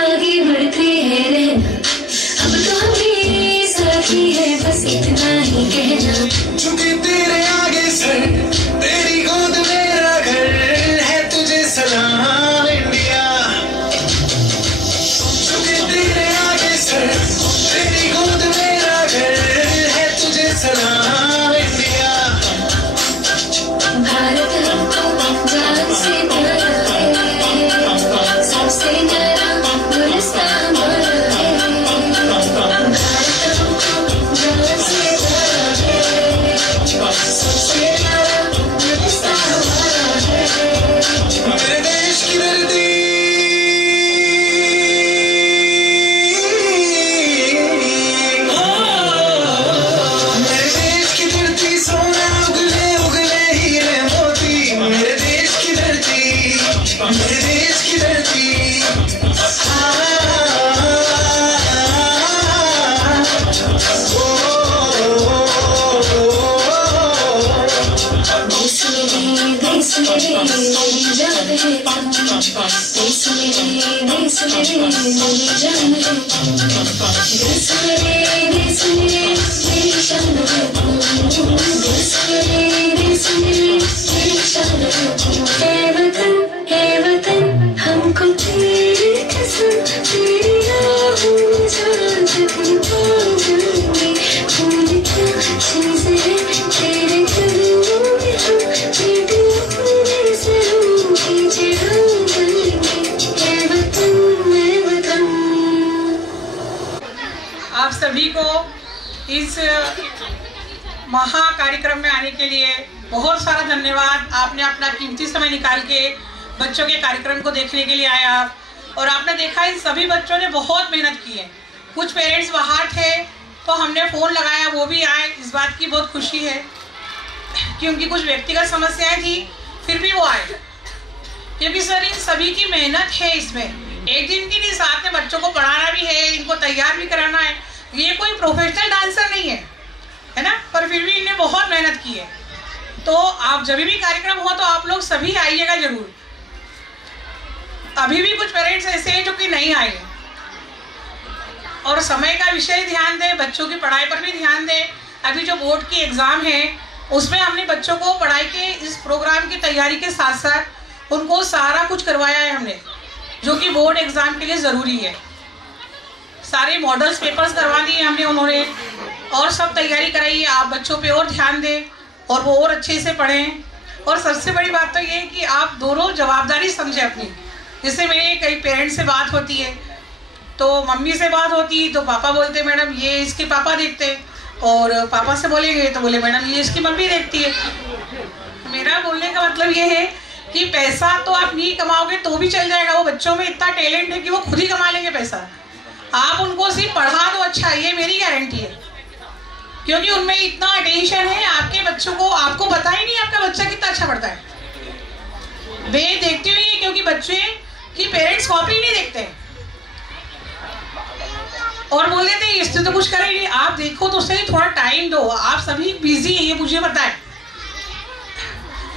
आगे बढ़ते हैं रहना, अब तो हमें साथी है बस इतना ही कहना। झुके तेरे आगे सर, तेरी गोद मेरा घर है, तुझे सलाम इंडिया। झुके तेरे आगे सर, तेरी गोद मेरा घर है, तुझे सलाम इंडिया। भारत हमको जान से प्यारा है, सबसे न्यारा गुलिस्तां हमारा है। भारत हमको जान से प्यारा है, सबसे न्यारा गुलिस्तां हमारा है। मेरे देश की धरती, मेरे देश की धरती, सोना उगले उगले हीरे मोती। मेरे देश की धरती, मेरे देश की धरती। देश मेरे मेरी जान है तुम, देश मेरे मेरी जान है तुम, देश मेरे मेरी शान है तुम, देश मेरे मेरी शान है तुम। है वतन हमको तेरी कसम, तेरी राहों में जान कभी पाऊंगी। फूल क्या चीज़ है तेरे कदमों में, हम बेटी अपने सरों की चढ़ाऊंगी। है वतन आप सभी को इस महा कार्यक्रम में आने के लिए बहुत सारा धन्यवाद। आपने अपना कीमती समय निकाल के बच्चों के कार्यक्रम को देखने के लिए आए आप, और आपने देखा इन सभी बच्चों ने बहुत मेहनत की है। कुछ पेरेंट्स बाहर थे तो हमने फ़ोन लगाया, वो भी आए, इस बात की बहुत खुशी है कि उनकी कुछ व्यक्तिगत समस्याएं थी फिर भी वो आए, क्योंकि सर इन सभी की मेहनत है इसमें। एक दिन की नहीं, साथ में बच्चों को पढ़ाना भी है, इनको तैयार भी कराना है। ये कोई प्रोफेशनल डांसर नहीं है ना, पर फिर भी इन्हें बहुत मेहनत की है। तो आप जब भी कार्यक्रम हो तो आप लोग सभी आइएगा जरूर। अभी भी कुछ पेरेंट्स ऐसे हैं जो कि नहीं आए, और समय का विषय ध्यान दें, बच्चों की पढ़ाई पर भी ध्यान दें। अभी जो बोर्ड की एग्ज़ाम है उसमें हमने बच्चों को पढ़ाई के इस प्रोग्राम की तैयारी के साथ साथ उनको सारा कुछ करवाया है हमने, जो कि बोर्ड एग्ज़ाम के लिए ज़रूरी है। सारे मॉडल्स पेपर्स करवा दिए हमने उन्होंने, और सब तैयारी कराई है। आप बच्चों पे और ध्यान दें और वो और अच्छे से पढ़ें। और सबसे बड़ी बात तो ये है कि आप दोनों जवाबदारी समझें अपनी। जैसे मेरे कई पेरेंट्स से बात होती है, तो मम्मी से बात होती तो पापा बोलते मैडम ये इसके पापा देखते हैं, और पापा से बोलेंगे तो बोले मैडम ये इसकी मम्मी देखती है। मेरा बोलने का मतलब ये है कि पैसा तो आप नहीं कमाओगे तो भी चल जाएगा, वो बच्चों में इतना टैलेंट है कि वो खुद ही कमा लेंगे पैसा। आप उनको सिर्फ पढ़ा दो अच्छा, ये मेरी गारंटी है, क्योंकि उनमें इतना अटेंशन है आपके बच्चों को, आपको पता ही नहीं आपका बच्चा कितना अच्छा पढ़ता है। वे देखती हुई है, क्योंकि बच्चे की पेरेंट्स कॉपी नहीं देखते और बोल देते हैं इससे तो कुछ करेंगे। आप देखो तो सही, थोड़ा टाइम दो। आप सभी बिजी हैं, ये मुझे पता है।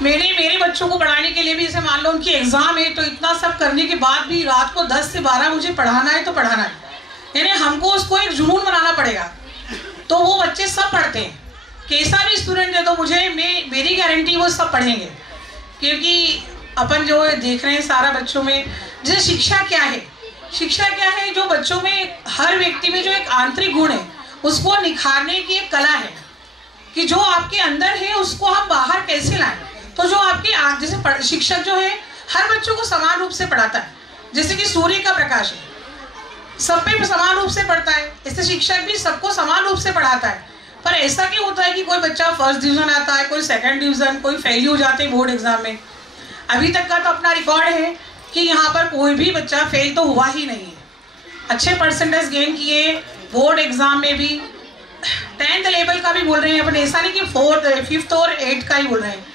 मेरे बच्चों को पढ़ाने के लिए भी, जैसे मान लो उनकी एग्जाम है, तो इतना सब करने के बाद भी रात को 10 से 12 मुझे पढ़ाना है तो पढ़ाना है, यानी हमको उसको एक जुनून बनाना पड़ेगा। तो वो बच्चे सब पढ़ते हैं, कैसा भी स्टूडेंट है तो मेरी गारंटी वो सब पढ़ेंगे, क्योंकि अपन जो देख रहे हैं सारा बच्चों में, जैसे शिक्षा क्या है, शिक्षा क्या है, जो बच्चों में हर व्यक्ति में जो एक आंतरिक गुण है उसको निखारने की एक कला है, कि जो आपके अंदर है उसको हम बाहर कैसे लाएं। तो जो आपके जैसे शिक्षक जो है हर बच्चों को समान रूप से पढ़ाता है, जैसे कि सूर्य का प्रकाश है सब पे समान रूप से पढ़ता है, इससे शिक्षक भी सबको समान रूप से पढ़ाता है। पर ऐसा क्यों होता है कि कोई बच्चा फर्स्ट डिवीज़न आता है, कोई सेकंड डिवीज़न, कोई फेल हो जाते हैं बोर्ड एग्जाम में। अभी तक का तो अपना रिकॉर्ड है कि यहाँ पर कोई भी बच्चा फेल तो हुआ ही नहीं है, अच्छे परसेंटेज गेन किए बोर्ड एग्जाम में भी। 10th लेवल का भी बोल रहे हैं अपन, ऐसा नहीं कि 4th, 5th और 8th का ही बोल रहे हैं,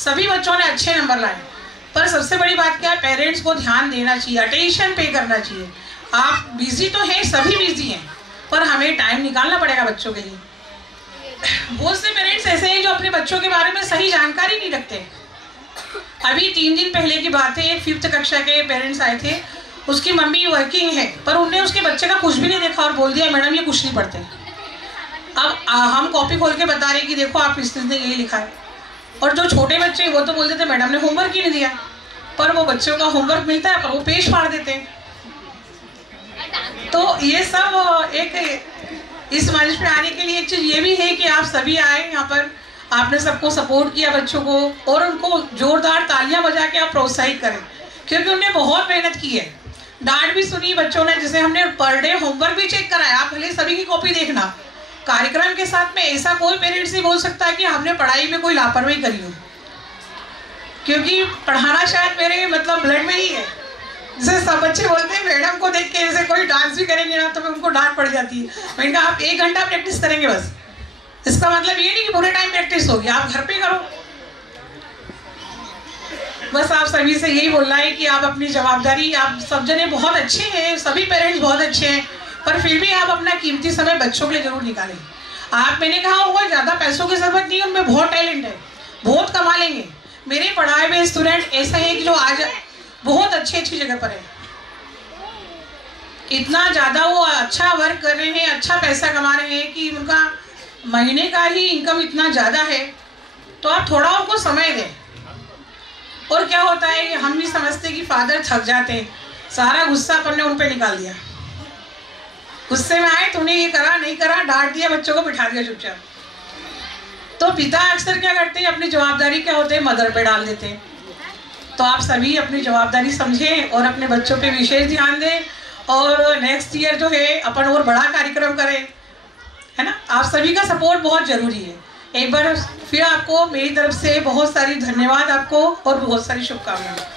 सभी बच्चों ने अच्छे नंबर लाए। पर सबसे बड़ी बात क्या है, पेरेंट्स को ध्यान देना चाहिए, अटेंशन पे करना चाहिए। आप बिजी तो हैं, सभी बिजी हैं, पर हमें टाइम निकालना पड़ेगा बच्चों के लिए। बहुत से पेरेंट्स ऐसे हैं जो अपने बच्चों के बारे में सही जानकारी नहीं रखते। अभी 3 दिन पहले की बात है, एक 5th कक्षा के पेरेंट्स आए थे, उसकी मम्मी वर्किंग है, पर उनने उसके बच्चे का कुछ भी नहीं देखा और बोल दिया मैडम ये कुछ नहीं पढ़ते। अब हम कॉपी खोल के बता रहे कि देखो आप इसने यही लिखा है, और जो छोटे बच्चे वो तो बोल देते मैडम ने होमवर्क ही नहीं दिया। पर वो बच्चों का होमवर्क मिलता है पर वो पेज फाड़ देते हैं। तो ये सब एक इस मंच पे आने के लिए एक चीज़ ये भी है कि आप सभी आए यहाँ पर, आपने सबको सपोर्ट किया बच्चों को, और उनको जोरदार तालियां बजा के आप प्रोत्साहित करें, क्योंकि उन्होंने बहुत मेहनत की है। डांट भी सुनी बच्चों ने, जैसे हमने पर डे होमवर्क भी चेक कराया। आप भले सभी की कॉपी देखना, कार्यक्रम के साथ में ऐसा कोई पेरेंट्स नहीं बोल सकता कि हमने पढ़ाई में कोई लापरवाही करी हो, क्योंकि पढ़ाना शायद मेरे मतलब ब्लड में ही है। जैसे सब बच्चे बोलते हैं मैडम को देख के जैसे कोई डांस भी करेंगे ना तो उनको डांट पड़ जाती है। मैंने कहा आप 1 घंटा प्रैक्टिस करेंगे बस, इसका मतलब ये नहीं कि पूरे टाइम प्रैक्टिस होगी, आप घर पे करो। बस आप सभी से यही बोलना है कि आप अपनी जवाबदारी, आप सब जने बहुत अच्छे हैं, सभी पेरेंट्स बहुत अच्छे हैं, पर फिर भी आप अपना कीमती समय बच्चों के लिए जरूर निकालें। आप, मैंने कहा होगा ज़्यादा पैसों की जरूरत नहीं है, उनमें बहुत टैलेंट है, बहुत कमा लेंगे। मेरे पढ़ाए हुए स्टूडेंट ऐसे हैं कि जो आज बहुत अच्छी जगह पर है, इतना ज़्यादा वो अच्छा वर्क कर रहे हैं, अच्छा पैसा कमा रहे हैं कि उनका महीने का ही इनकम इतना ज़्यादा है। तो आप थोड़ा उनको समय दें। और क्या होता है कि हम भी समझते कि फादर थक जाते हैं, सारा गुस्सा अपन ने उन पर निकाल दिया, गुस्से में आए तूने ये करा नहीं करा, डांट दिया, बच्चों को बिठा दिया चुपचाप। तो पिता अक्सर क्या करते हैं, अपनी जवाबदारी क्या होते हैं मदर पे डाल देते हैं। तो आप सभी अपनी जवाबदारी समझें और अपने बच्चों पे विशेष ध्यान दें, और नेक्स्ट ईयर जो है अपन और बड़ा कार्यक्रम करें, है ना। आप सभी का सपोर्ट बहुत ज़रूरी है, एक बार फिर आपको मेरी तरफ से बहुत सारी धन्यवाद आपको और बहुत सारी शुभकामनाएं।